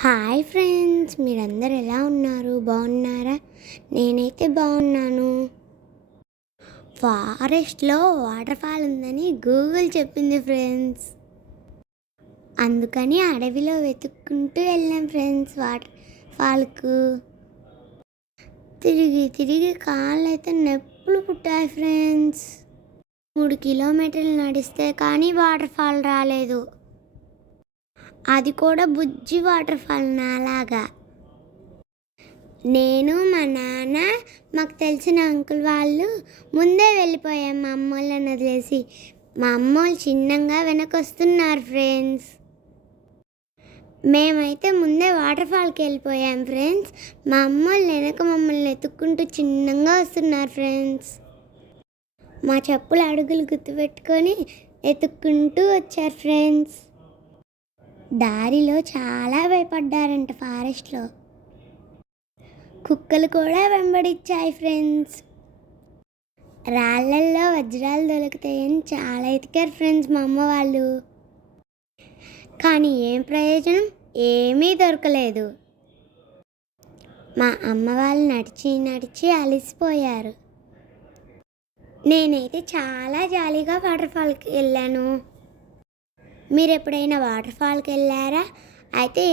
Hi friends, మీరందరూ ఎలా ఉన్నారు? బాగున్నారా? నేనైతే బాగున్నాను. ఫారెస్ట్లో వాటర్ ఫాల్ ఉందని గూగుల్ చెప్పింది ఫ్రెండ్స్. అందుకని అడవిలో వెతుక్కుంటూ వెళ్ళాం ఫ్రెండ్స్ వాటర్ ఫాల్కు. తిరిగి తిరిగి కాళ్ళు అయితే నొప్పులు పుట్టాయి ఫ్రెండ్స్. 3 కిలోమీటర్లు నడిస్తే కానీ వాటర్ ఫాల్ రాలేదు. అది కూడా బుజ్జి వాటర్ ఫాల్ నాలాగా. నేను, మా నాన్న, మాకు తెలిసిన అంకుల్ వాళ్ళు ముందే వెళ్ళిపోయాం మా అమ్మోళ్ళని వదిలేసి. మా అమ్మోళ్ళు చిన్నగా వెనకొస్తున్నారు ఫ్రెండ్స్. మేమైతే ముందే వాటర్ ఫాల్కి వెళ్ళిపోయాం ఫ్రెండ్స్. మా అమ్మోళ్ళు వెనక మమ్మల్ని ఎత్తుక్కుంటూ చిన్నగా వస్తున్నారు ఫ్రెండ్స్. మా చెప్పుల అడుగులు గుర్తుపెట్టుకొని ఎత్తుక్కుంటూ వచ్చారు ఫ్రెండ్స్. దారిలో చాలా భయపడ్డారంట ఫారెస్ట్లో. కుక్కలు కూడా వెంబడించాయి ఫ్రెండ్స్. రాళ్ళల్లో వజ్రాలు దొరుకుతాయని చాలా ఎతికారు ఫ్రెండ్స్ మా అమ్మ వాళ్ళు. కానీ ఏం ప్రయోజనం? ఏమీ దొరకలేదు. మా అమ్మ వాళ్ళు నడిచి నడిచి అలసిపోయారు. నేనైతే చాలా జాలీగా వాటర్ ఫాల్కి వెళ్ళాను. మీరు ఎప్పుడైనా వాటర్ ఫాల్కి వెళ్ళారా? అయితే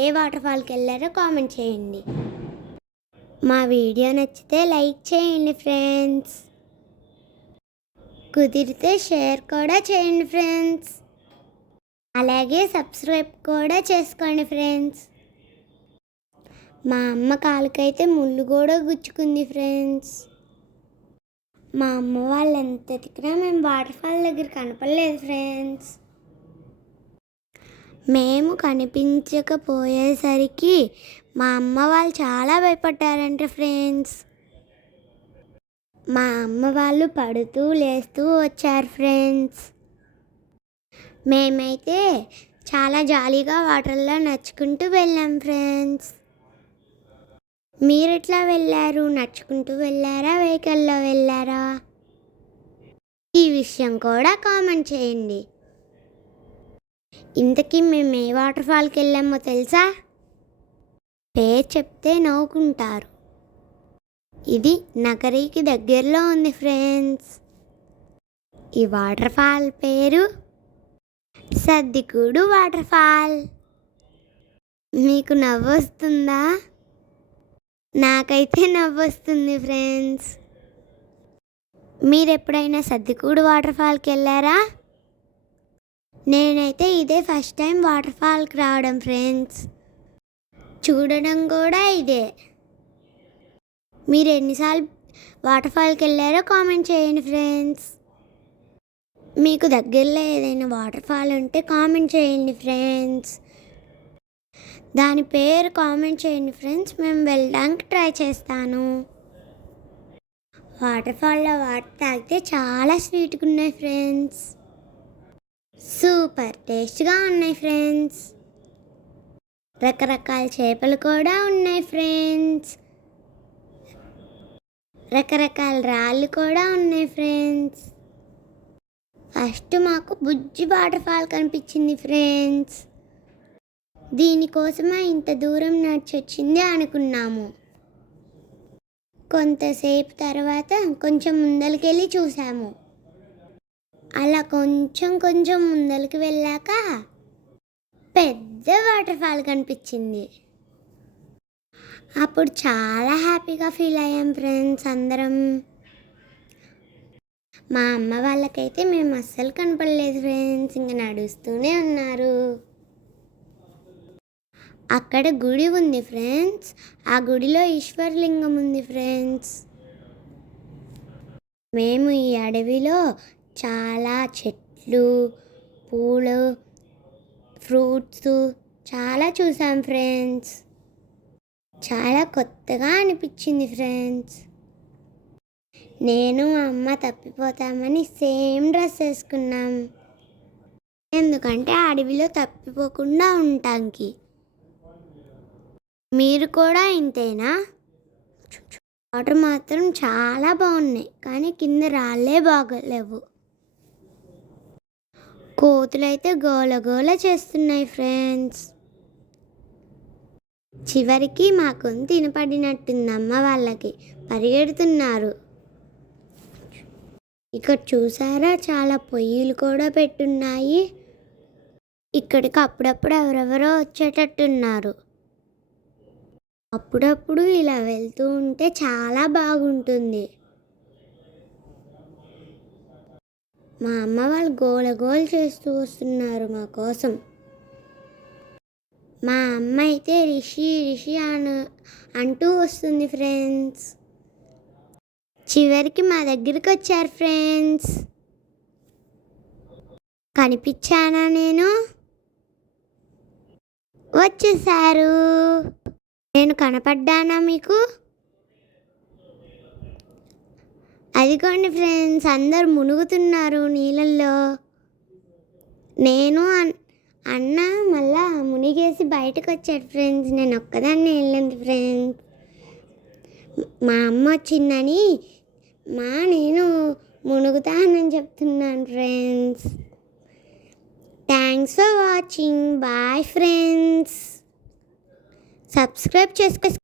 ఏ వాటర్ ఫాల్కి వెళ్ళారో కామెంట్ చేయండి. మా వీడియో నచ్చితే లైక్ చేయండి ఫ్రెండ్స్. కుదిరితే షేర్ కూడా చేయండి ఫ్రెండ్స్. అలాగే సబ్స్క్రైబ్ కూడా చేసుకోండి ఫ్రెండ్స్. మా అమ్మ కాలుకైతే ముళ్ళు కూడా గుచ్చుకుంది ఫ్రెండ్స్. మా అమ్మ వాళ్ళు ఎంత ఎతికినా మేము వాటర్ ఫాల్ దగ్గర కనపడలేదు ఫ్రెండ్స్. మేము కనిపించకపోయేసరికి మా అమ్మ వాళ్ళు చాలా భయపడ్డారంట ఫ్రెండ్స్. మా అమ్మ వాళ్ళు పడుతూ లేస్తూ వచ్చారు ఫ్రెండ్స్. మేమైతే చాలా జాలీగా వాటర్లో నడుచుకుంటూ వెళ్ళాం ఫ్రెండ్స్. మీరు ఎట్లా వెళ్ళారు? నడుచుకుంటూ వెళ్ళారా? వెహికల్లో వెళ్ళారా? ఈ విషయం కూడా కామెంట్ చేయండి. ఇంతకీ మేము ఏ వాటర్ ఫాల్కి వెళ్ళామో తెలుసా? పేరు చెప్తే నవ్వుకుంటారు. ఇది నగరికి దగ్గరలో ఉంది ఫ్రెండ్స్. ఈ వాటర్ ఫాల్ పేరు సద్దికూడు వాటర్ ఫాల్. మీకు నవ్వొస్తుందా? నాకైతే నవ్వొస్తుంది ఫ్రెండ్స్. మీరు ఎప్పుడైనా సద్దికూడు వాటర్ ఫాల్కి వెళ్ళారా? నేనైతే ఇదే ఫస్ట్ టైం వాటర్ ఫాల్కి రావడం ఫ్రెండ్స్. చూడడం కూడా ఇదే. మీరు ఎన్నిసార్లు వాటర్ ఫాల్కి వెళ్ళారో కామెంట్ చేయండి ఫ్రెండ్స్. మీకు దగ్గరలో ఏదైనా వాటర్ ఫాల్ ఉంటే కామెంట్ చేయండి ఫ్రెండ్స్. దాని పేరు కామెంట్ చేయండి ఫ్రెండ్స్. మేము వెళ్ళడానికి ట్రై చేస్తాను. వాటర్ ఫాల్లో వాటర్ తాగితే చాలా స్వీట్గా ఉన్నాయి ఫ్రెండ్స్. సూపర్ టేస్ట్గా ఉన్నాయి ఫ్రెండ్స్. రకరకాల చేపలు కూడా ఉన్నాయి ఫ్రెండ్స్. రకరకాల రాళ్ళు కూడా ఉన్నాయి ఫ్రెండ్స్. ఫస్ట్ మాకు బుజ్జి వాటర్ ఫాల్ కనిపించింది ఫ్రెండ్స్. దీనికోసమే ఇంత దూరం నడిచి వచ్చింది అనుకున్నాము. కొంతసేపు తర్వాత కొంచెం ముందరికి వెళ్ళి చూసాము. అలా కొంచెం కొంచెం ముందరికి వెళ్ళాక పెద్ద వాటర్ ఫాల్ కనిపించింది. అప్పుడు చాలా హ్యాపీగా ఫీల్ అయ్యాం ఫ్రెండ్స్ అందరం. మా అమ్మ వాళ్ళకైతే మేము అస్సలు కనపడలేదు ఫ్రెండ్స్. ఇంకా నడుస్తూనే ఉన్నారు. అక్కడ గుడి ఉంది ఫ్రెండ్స్. ఆ గుడిలో ఈశ్వరలింగం ఉంది ఫ్రెండ్స్. మేము ఈ అడవిలో చాలా చెట్లు, పూలు, ఫ్రూట్స్ చాలా చూసాం ఫ్రెండ్స్. చాలా కొత్తగా అనిపించింది ఫ్రెండ్స్. నేను మా అమ్మ తప్పిపోతామని సేమ్ డ్రెస్ వేసుకున్నాం. ఎందుకంటే అడవిలో తప్పిపోకుండా ఉండటానికి. మీరు కూడా ఇంతేనా? వాటర్ మాత్రం చాలా బాగున్నాయి, కానీ కింద రాళ్ళే బాగలేవు. కోతులైతే గోల గోల చేస్తున్నాయి ఫ్రెండ్స్. చివరికి మా గొంతు వినపడినట్టుంది అమ్మ వాళ్ళకి. పరిగెడుతున్నారు. ఇక్కడ చూసారా, చాలా పొయ్యిలు కూడా పెట్టున్నాయి. ఇక్కడికి అప్పుడప్పుడు ఎవరెవరో వచ్చేటట్టున్నారు. అప్పుడప్పుడు ఇలా వెళ్తూ ఉంటే చాలా బాగుంటుంది. మా అమ్మ వాళ్ళు గోల గోల చేస్తూ వస్తున్నారు మా కోసం. మా అమ్మ అయితే రిషి రిషి అంటూ వస్తుంది ఫ్రెండ్స్. చివరికి మా దగ్గరికి వచ్చారు ఫ్రెండ్స్. కనిపించానా నేను? వచ్చేసారు. నేను కనపడ్డానా మీకు? అదిగోండి ఫ్రెండ్స్, అందరు మునుగుతున్నారు నీళ్ళల్లో. నేను అన్న మళ్ళా మునిగేసి బయటకు వచ్చాడు ఫ్రెండ్స్. నేను ఒక్కదాన్ని వెళ్ళింది ఫ్రెండ్స్. మా అమ్మ వచ్చిందని నేను మునుగుతానని చెప్తున్నాను friends. Thanks for watching. Bye friends. Subscribe చేసుకో.